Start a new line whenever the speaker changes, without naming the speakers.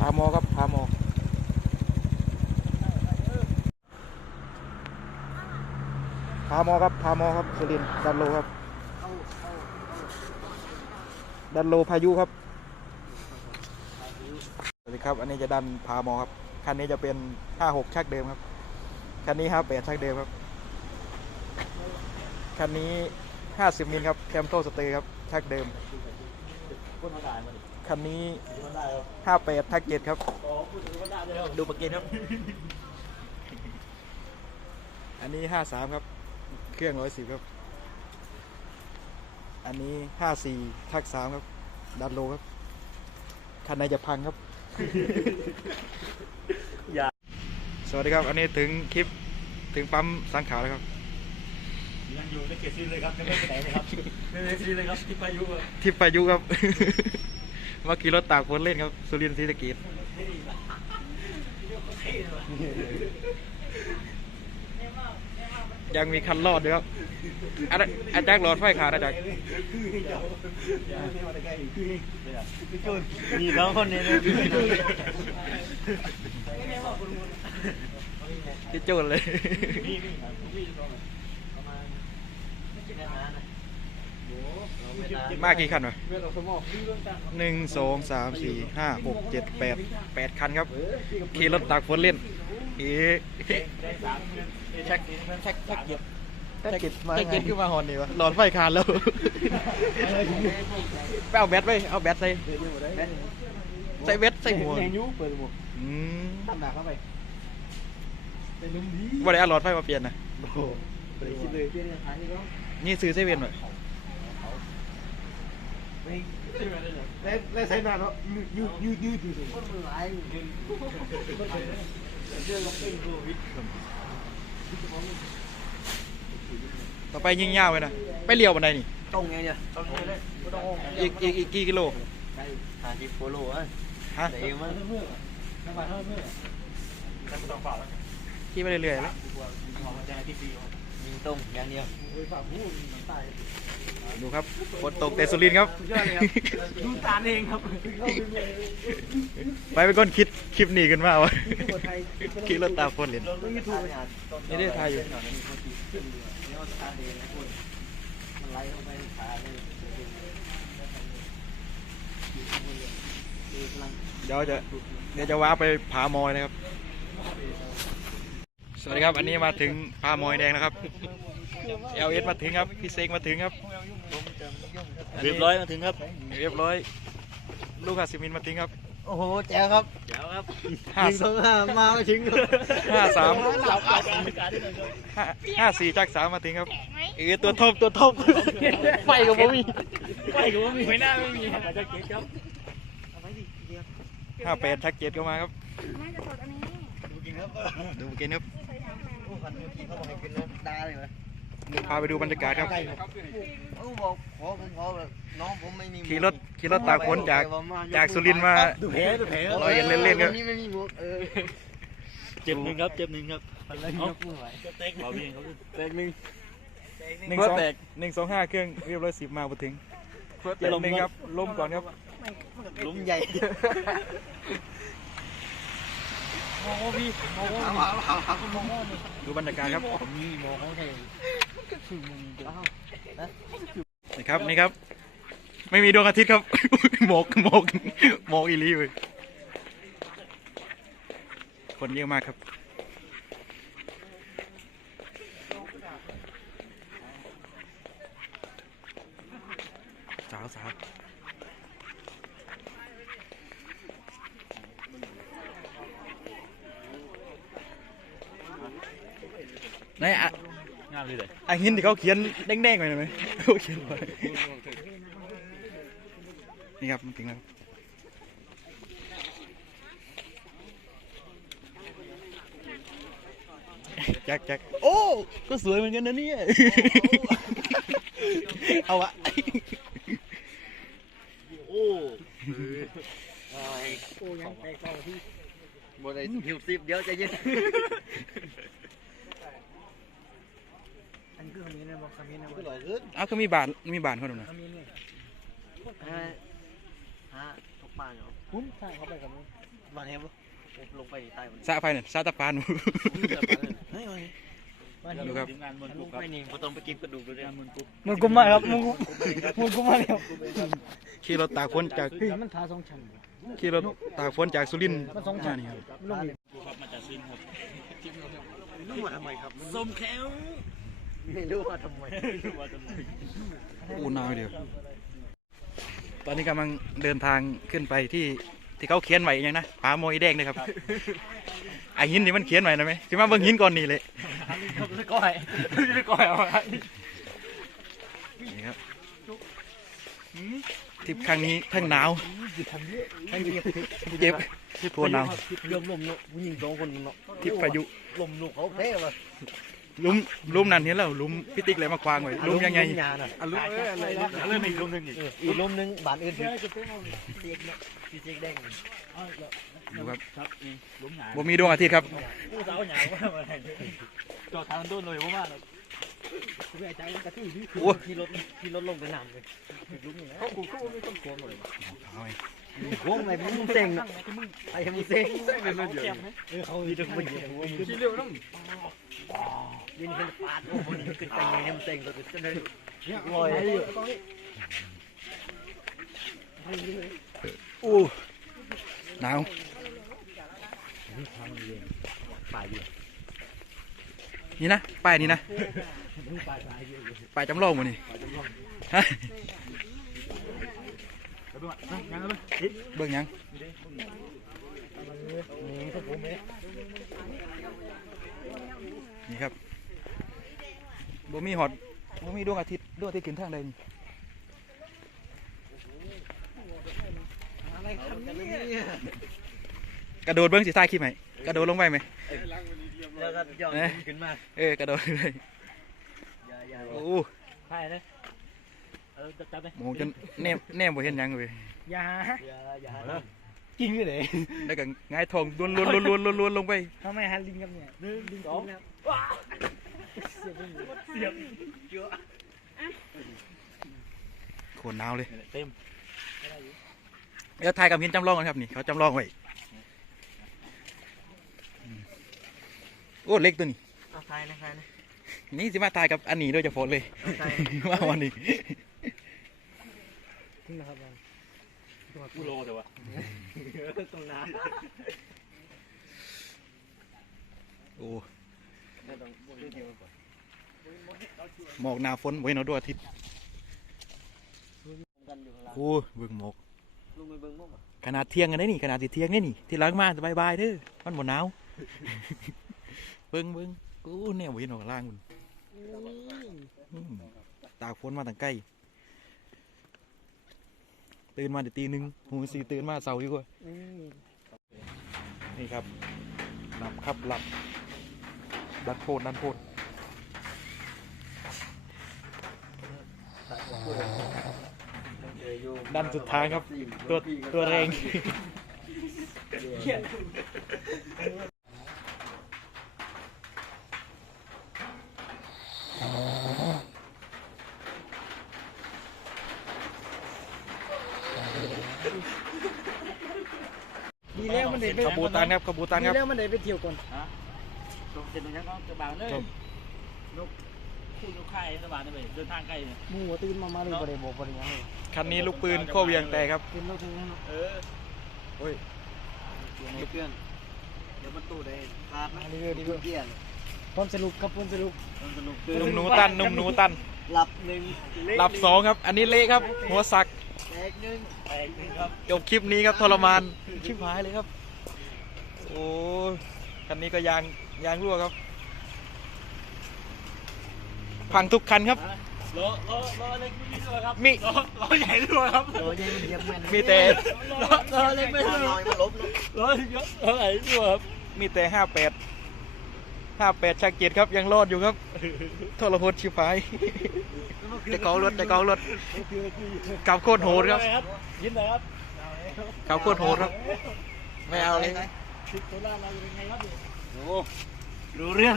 พาโมครับพาโมพาโมครับพาโมครับสุรินดันโลครับ ดันโลพายุครับสวัสดีครับ อันนี้จะดันพาโมครับคันนี้จะเป็น 56 ชักเดิมครับคันนี้58ชักเดิมครับคันนี้ 50มิลครับแคมโตสเตย์ครับชักเดิม คันนี้58ทักเจ็ดครับ ดูประเกนครับ อันนี้53ครับ เครื่อง110ครับ อันนี้54ทัก3ครับ ดันโลครับ คันไหนจะพังครับ
อย่า
สวัสดีครับ อันนี้ถึงคลิปถึงปั๊มสังขารแล้วครับ
ยังอยู่ในเขตซีนเลยครับยังไม่ไปไหนเลยครับในเขตซีนเลยครับที่พายุอะ
ทิพพายุครับ เมื่อกี้รถตากฝนเล่นครับสุรินทร์ศรีสะเกษยังมีคันรอดด้วยครับอาจอาจารย์หลอดไฟขาดอาจารย์
มีสองคนนี้นะ
ที่โจนเลย
มีมีครับมีสองประมาณไม่กี่นาทีนะ
มากกี่คันวะหนึ่งสองสามสี่ห้าหกเจ็ดแปดแปดคันครับขี่รถตากฝนเล่นเอ๊ะ
ได้สามเงิน
แช็คแช็คแช็คเกียร์แช็คเกียร์แช็คเกียร์ขึ้นมาหอนนี่วะหลอดไฟขาดแล้วไปเอาแบตไปเอาแบตใส่ใส่แบตใส่หัว
แมนยูเปิดหมวก
อืม
ทำหนักเข้าไปเป็นลุงดี
ว่าได้เอาหลอดไฟมาเปลี่ยนนะ
โอ้โหไปคิดเลยเพื่อนทางนี้ก็
นี่ซื้อเซเว่นหน่อย
ไม่ใช่ไหมเลย แล้วแล้วใช้นานแล้วยืดยืดยืดยืดคนมันร้ายเงินเรื่องเป็นโควิด
ต่อไปยิงยาวไปนะ ไปเลี้ยวบันไดนี่
ตรงไงเนี่ยตรงเลยไม่ต้อง
อีกอีกอีกกี่กิโล
ใช่หาที่โฟโล่อะ
ฮะ
เดี๋ยวมันเมื่อน้ำมันเท่าเมื่อน้ำมันต้องฝาแล้ว
ขี่ไปเรื่อยๆแล้ว
ยิงตรงอย่างเดียว
ดูครับฝนตกแต่สุรินทร์ครับ
ดูตาเองครับ
ไปเป็นคนคิดคลิปนี้กันมาวะขี่รถตากฝนเล่นนี่ได้ทายอยู่
มันไล่เข้าไปขาเลย
เดี๋ยวจะเดี๋ยวจะว้าไปผามอยนะครับ สวัสดีครับอันนี้มาถึงผามอยแดงนะครับเอลเอสมาถึงครับพี่เซงมาถึงครับ
เรียบร้อยมาถึงครับ
เรียบร้อย ลูกหาซิมินมาถึงครับ
โอ้โหแจ๋วครับแจ๋วครับ
ห้า
ยิงสองห้ามาไม่ถึง
ห้าสาม
หลับหลับ
ห้าห้าสี่จักสามมาถึงครับเออตัวท็อปตัวท็อปไฟกับผมมี
ไปก็ว่ามีไม่น่าไม่มีอาจจะเก๊กครับ
ห้าแปดชักเจ็ดก็มาครับ
น่าจะสดอันนี้
ดูกินครับ
ดูเกณฑ์ครับ
ผู้ พาไป
ดูบรรยากาศครับ
ขี่
รถขี่รถตากฝนจากจากสุรินทร์มา
ดูแผลดูแผล
ร้อยเอ็ดเล่นๆครับ
เจ็
บหนึ่งครับเจ็บหนึ่งครับ
อะไรยกมือไหว
เต็กเราเองครับ
แตกหนึ่ง
หนึ่งสองหนึ่งสองห้าเครื่องเรียบร้อยสิบมาพอถึงเจ็ดหนึ่งครับล้มก่อนครับ
ลุมใหญ่
โมพี่โม
อาเอาเอาเอาคุณมอง
ดูบรรยากาศครับ
ผมมีโมเขาเอง
นี่ครับนี่ครับ ไม่มีดวงอาทิตย์ครับหมอกหมอกหมอกอีลีเลยคนเยอะมากครับ สาวสาว ไหนอะ
งานเลยเลย
อะหินที่เขาเขียนแดงๆไว้หน่อยไหมเขาเขียนไว้นี่ครับมันถึงแล้วแจ็คแจ็คโอ้ก็สวยเหมือนกันนะเนี่ยเอาอะ
โอ้
โอ้ยังแตกต่อที่บนไอ้หิวซิบเดี๋ยวใจเย็น อันนี้คือคำนี้นะบอกคำนี้นะคือหล่อขึ้น
เอาก็มีบานมีบานเขาดูนะ
คำนี้เนี่ยฮะฮะมาเนาะผมทางเขาไปกับมึงมาแฮมลงไปใต้มัน
ซาไฟเนี่ยซาตะปาน
เฮ้ย
ดูครับ
ทีมงานมันปุ๊บค
ไป
รับ
นี่บ่ต้องไปกินกระดูกเลย
งานมันปุ๊บ
มันกุมมาครับมันกุมมันกุมมาแล้ว
ขี่รถตากฝนจาก
เฮ้ยมันทาสองชั้น
ขี่รถตากฝนจากสุรินทร์
มันสองชั้น
มานี่ครับ
ลงอีก
ครับมาจากซินครับ
รู้ว่าทำไมครับส้มแคว ไม่รู้ว่าทำไม
ว่าจะมี
อูหนาวเดียว ตอนนี้กำลังเดินทางขึ้นไปที่ที่เขาเขียนไว้ยังนะผาโมยแดงเลยครับไอ้หินนี่มันเขียนไว้นะไหมสิมาเบิ่งหินก่อนนี่เลย
จะก้อยจะก้อยเอาไว้
นี่ครับทริปครั้งนี้ทั้งหนาวทั้งเจ็บปวดหนาว
เริ่มลมเนาะผู้หญิงสองคนเนาะ
ทริปพายุ
ลมลูกเขาเท่ว่ะ
ห ลุมหลุมนั่นเห็นแล้วหลุมพิติกเลยมาควางไว้หลุมยังไง
ยาน่ะอะลุมเอ้ยอะไร
เริ่มอีกลมหนึ่งอีก
อีกลมนึงบานอื่นพี่เจ๊กเนาะพี่เจ๊กแดง
ดูครับ
ครับนี่ล้มหงาย
บ่มีดวงอาทิตย์ครับ
ผู้สาวหงายว่าอะไรจอดทางต้นเลยว่าว่า
พี่อาจารย์กระทืบพี่
โอ้
ขี่รถขี่รถลงไปน้ำเลยลุกนี่นะกูกูไม่ต้องกลัวเลย
เอาไว้
โว้งไงมึงเซ็งเนาะไอ้มึงเซ็งเซ็งเป็นเรื่องเดียวเออเขามีแต่คนเดียวขี่เร็วน้ำยินขึ้นปาดโอ้โหนี่ขึ้นไปไงเนี่ยมันเซ็งตัวจะได้ลอยได้อยู่
อู้หนาว
ปลายอยู่
นี่นะป้ายนี่นะ
ป้าย
จำลองหมดนี่
เบิ่
งยัง
นี่
ครับบ่มีหอดบ่มีดวงอาทิตย์ดวงอาทิตย์ขึ้นทางใดนี่กระโดดเบิ่งสิท้ายคลิปไหมกระโดดลงไปไหม
แล้วก็ย่องขึ้นมา
เออกระโดดเลย
อย่าอย่า
โอ้
ใช่เลยเออจับเลย
โหจนแนมแนมบ่เห็นหยังเลย
อยา
อย่าอย่า
จริงเลย
แล้วก็หงายทองล้วนล้วนล้วนล้วนล้วนล้วนลงไป
ทำไมฮันลิงครับเนี่ยลิงสองครับเสียบไปหมด
โคตรหนาวเลย
เต็ม
เดี๋ยวถ่ายกับหินจำลองกันครับนี่เขาจำลองไว้อืมโอ้เล็กตัวนี้
เอาใครนะใครนะ
นี่สิมาถ่ายกับอันนี้โดยเฉพาะเลย
เอาใคร
ว่าวันนี้
ทิ้งนะครับมัน
กูโลแต่ว่า
ตรงน้
โอ้ำ
ไม่ต้องพูดเดียวก่อน
หมอกหนาฝนไว้เนาะดวงอาทิตย์
กันอยู่ข้างล่าง
โอ้เบิ่งหมอก
ลุงไปเบิ่งมั้งป่ะ
ขนาดเที่ยงกันได้นี่ขนาดที่เที่ยงนี่นี่ ที่หล้างมาสบายๆเด้อมันบ่หนาว เบิ่งเบิ่งกูแนวเห็นออกล่างมันตากฝนมาตั้งใกล้ตื่นมาแต่ตีหนึ่งหูสีตื่นมาเสาร์ดีกว่านี่ครับหลับครับหลับดันโพดดันโพดดันสุดท้ายครับ ตัวตัวแรง
ดีแล้ว มันได้ไป
ขบูตันครับขบูตัน
ดี
ครับ
แล้วมันได้ไปเที่ยวก่อน
ตรงเสร็จตรงนี้ก็จะบางเลยลูกคู่ลูกค่ายสบายเลยเดินทางไกลเนี่ย
หมูตื่นมามาเลยบ่ได้บอกบ่ได้หยังเลย
คันนี้ลูกปืนข้อเวียงแต่ครับ
ตื่นแล้วถึงนั้นเนาะ
เออ
โอ้ย
เพื่อนเพื่อนเดี๋ยวมันตู้ได้พาดนะ
อันนี้เรื่องดีกว่า
เกี่ยง
ความสรุปครับความสรุป
สนุก
นุ่มหนูตันนุ่มหนูตัน
หลับหนึ่ง
หลับสองครับ อันนี้เละครับ หัวสัก
แตกหนึ่งแตกหนึ่งครับ
จบคลิปนี้ครับทรมานชิบหายเลยครับ โอ้ยคันนี้ก็ยางยางรั่วครับ พังทุกคันครับ
ล้อล้อล้อเล็กไม่ด้วยครับ
มิ
ล้อล้อใหญ่ด้วยครับ
โดนยังเหยียบมัน
มีแต่
ล้อล้อเล็กไม่ด้วย
ลอยมาล้ม
ล้อเยอะล้อใหญ่ด้วยครับ
มีแต่ห้าแปดห้าแปดชาเกียรติครับยังรอดอยู่ครับทรพจน์ชิบหายจะกองรถจะกองรถกับโคตรโหดครับ
ยินเลยครับ
กับโคตรโหดครับ ไม่เอาเล ย
รู้เรื่อง